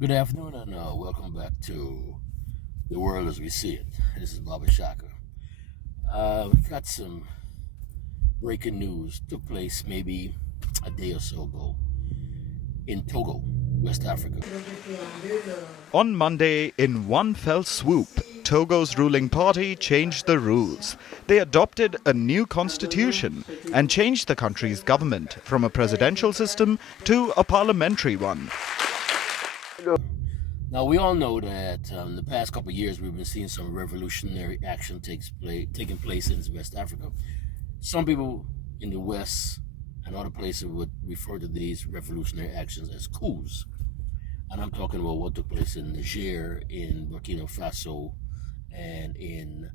Good afternoon and welcome back to The World as We See It. This is Baba Shaka. We've got some breaking news. Took place maybe a day or so ago in Togo, West Africa. On Monday, in one fell swoop, Togo's ruling party changed the rules. They adopted a new constitution and changed the country's government from a presidential system to a parliamentary one. Now, we all know that the past couple of years we've been seeing some revolutionary action taking place in West Africa. Some people in the West and other places would refer to these revolutionary actions as coups. And I'm talking about what took place in Niger, in Burkina Faso, and in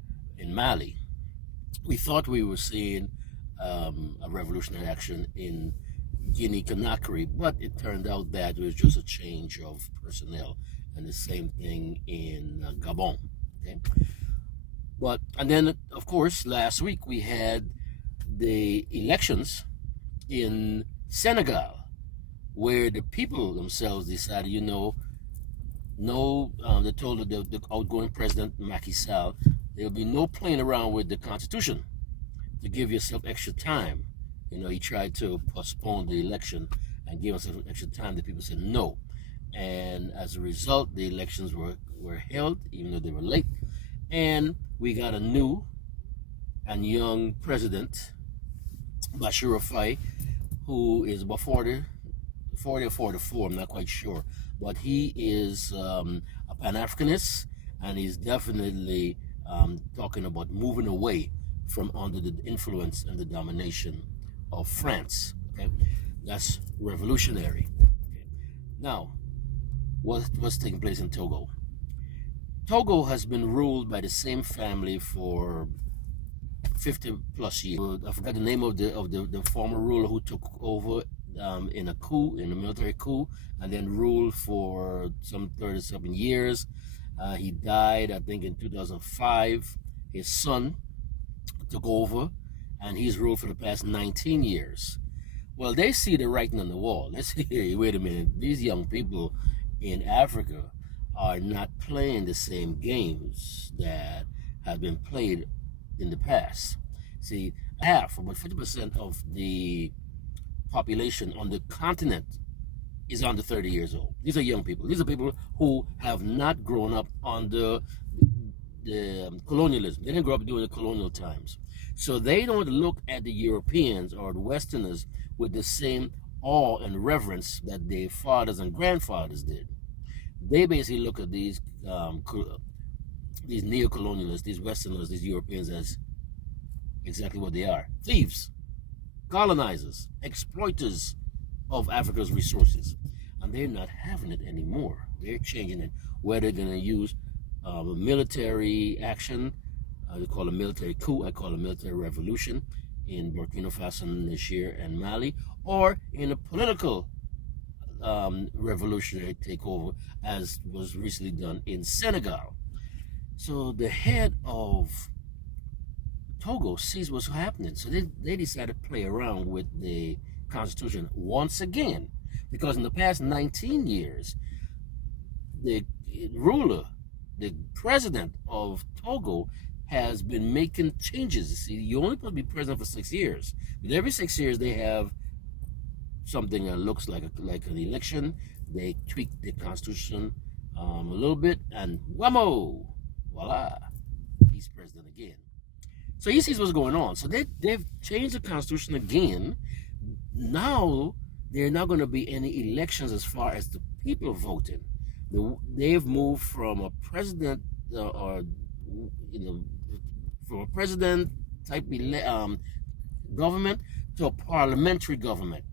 Mali. We thought we were seeing a revolutionary action in Guinea-Conakry, but it turned out that it was just a change of personnel, and the same thing in Gabon. Okay, and then of course last week we had the elections in Senegal, where the people themselves decided, they told the outgoing president Macky Sall, there'll be no playing around with the Constitution to give yourself extra time. He tried to postpone the election and give himself extra time. The people said no. And as a result, the elections were held, even though they were late. And we got a new and young president, Bashir Faye, who is about 40 or 44, I'm not quite sure. But he is a Pan-Africanist, and he's definitely talking about moving away from under the influence and the domination of France. Okay, that's revolutionary. Okay. Now, what's taking place in Togo? Togo has been ruled by the same family for 50 plus years. I forgot the name of the former ruler who took over in a military coup, and then ruled for some 37 years. He died, I think, in 2005. His son took over, and he's ruled for the past 19 years. Well, they see the writing on the wall. They say, wait a minute, these young people in Africa are not playing the same games that have been played in the past. See, about 50% of the population on the continent is under 30 years old. These are young people. These are people who have not grown up under the colonialism. They didn't grow up during the colonial times. So they don't look at the Europeans or the Westerners with the same awe and reverence that their fathers and grandfathers did. They basically look at these neo-colonialists, these Westerners, these Europeans as exactly what they are: thieves, colonizers, exploiters of Africa's resources. And they're not having it anymore. They're changing it. Where they're going to use military action, they call it military coup, I call it military revolution in Burkina Faso, Niger, and Mali, or in a political revolutionary takeover, as was recently done in Senegal. So the head of Togo sees what's happening. So they decided to play around with the Constitution once again, because in the past 19 years, the ruler, the president of Togo, has been making changes. See, you're only supposed to be president for 6 years, but every 6 years they have something that looks like an election. They tweak the Constitution a little bit, and whammo, voila, he's president again. So he sees what's going on. So they've changed the Constitution again. Now there are not going to be any elections as far as the people voting. They've moved from a president from a president type government to a parliamentary government.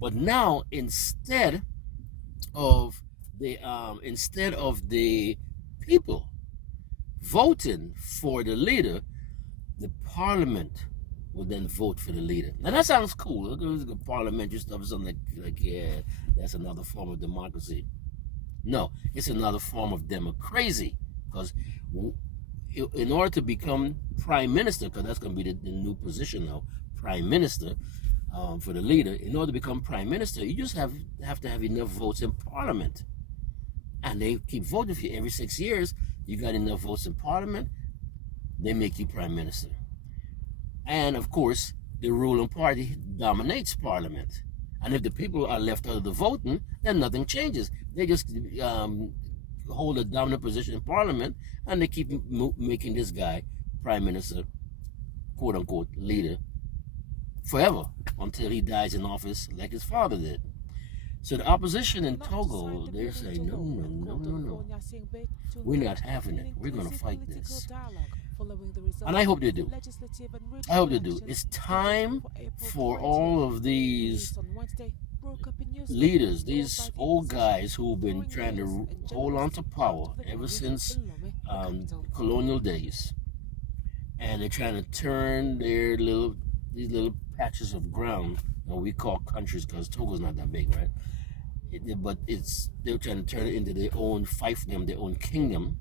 But now instead of the people voting for the leader, the parliament will then vote for the leader. Now that sounds cool. Parliamentary stuff is something like yeah, that's another form of democracy. No, it's another form of democracy, because in order to become prime minister, because that's going to be the new position now, prime minister, for the leader, in order to become prime minister, you just have to have enough votes in parliament. and they keep voting for you every 6 years. You got enough votes in parliament, they make you prime minister. And of course, the ruling party dominates parliament. And if the people are left out of the voting, then nothing changes. They just hold a dominant position in parliament, and they keep making this guy prime minister, quote unquote, leader, forever, until he dies in office like his father did. So the opposition in Togo, they're saying, no. We're not having it. We're going to fight this. And I hope they do. I hope they do. It's time for all of these leaders, these old guys who've been trying to hold on to power ever since colonial days, and they're trying to turn these little patches of ground, we call countries because Togo's not that big, right? But they're trying to turn it into their own fiefdom, their own kingdom,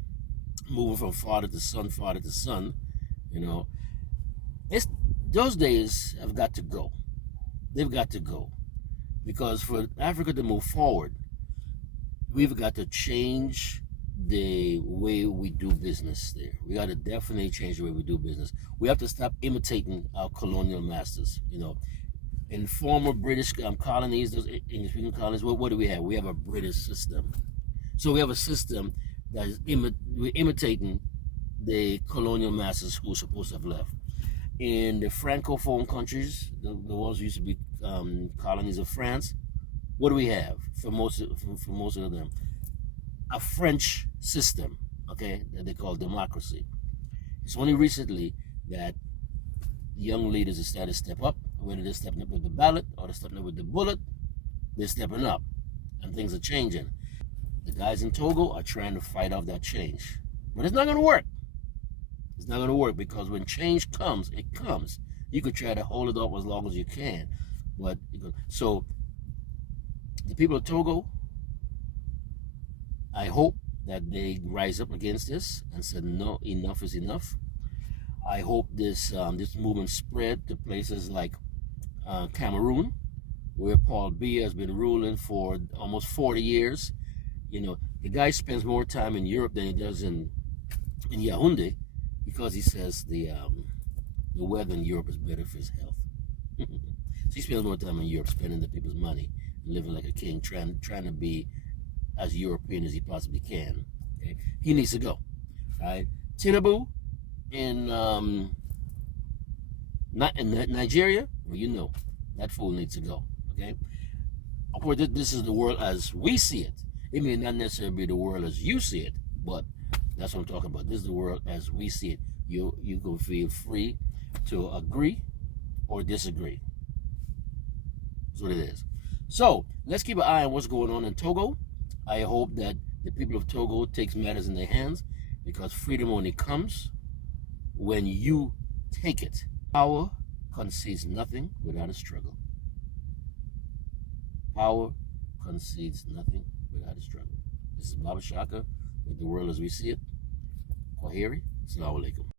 moving from father to son, Those days have got to go. They've got to go. Because for Africa to move forward, we've got to change the way we do business there. We got to definitely change the way we do business. We have to stop imitating our colonial masters, In former British colonies, those English-speaking colonies, what do we have? We have a British system. So we have a system that is we're imitating the colonial masters who are supposed to have left. In the Francophone countries, the ones who used to be colonies of France, what do we have for most of them? A French system, okay, that they call democracy. It's only recently that young leaders have started to step up. Whether they're stepping up with the ballot or they're stepping up with the bullet, they're stepping up, and things are changing. The guys in Togo are trying to fight off that change, but it's not going to work. It's not going to work because when change comes, it comes. You could try to hold it up as long as you can, but so the people of Togo, I hope that they rise up against this and said no, enough is enough. I hope this movement spread to places like Cameroon, where Paul Biya has been ruling for almost 40 years. The guy spends more time in Europe than he does in Yaoundé, because he says the weather in Europe is better for his health. So he spends more time in Europe spending the people's money, living like a king, trying to be as European as he possibly can. Okay? He needs to go. Right? Tinubu in Nigeria, well, that fool needs to go. Okay? Of course, this is the world as we see it. It may not necessarily be the world as you see it, but that's what I'm talking about. This is the world as we see it. You can feel free to agree or disagree. That's what it is. So let's keep an eye on what's going on in Togo. I hope that the people of Togo takes matters in their hands, because freedom only comes when you take it. Power concedes nothing without a struggle. Power concedes nothing without a struggle. This is Baba Shaka with The World as We See It. Kwaheri. Assalamu alaikum.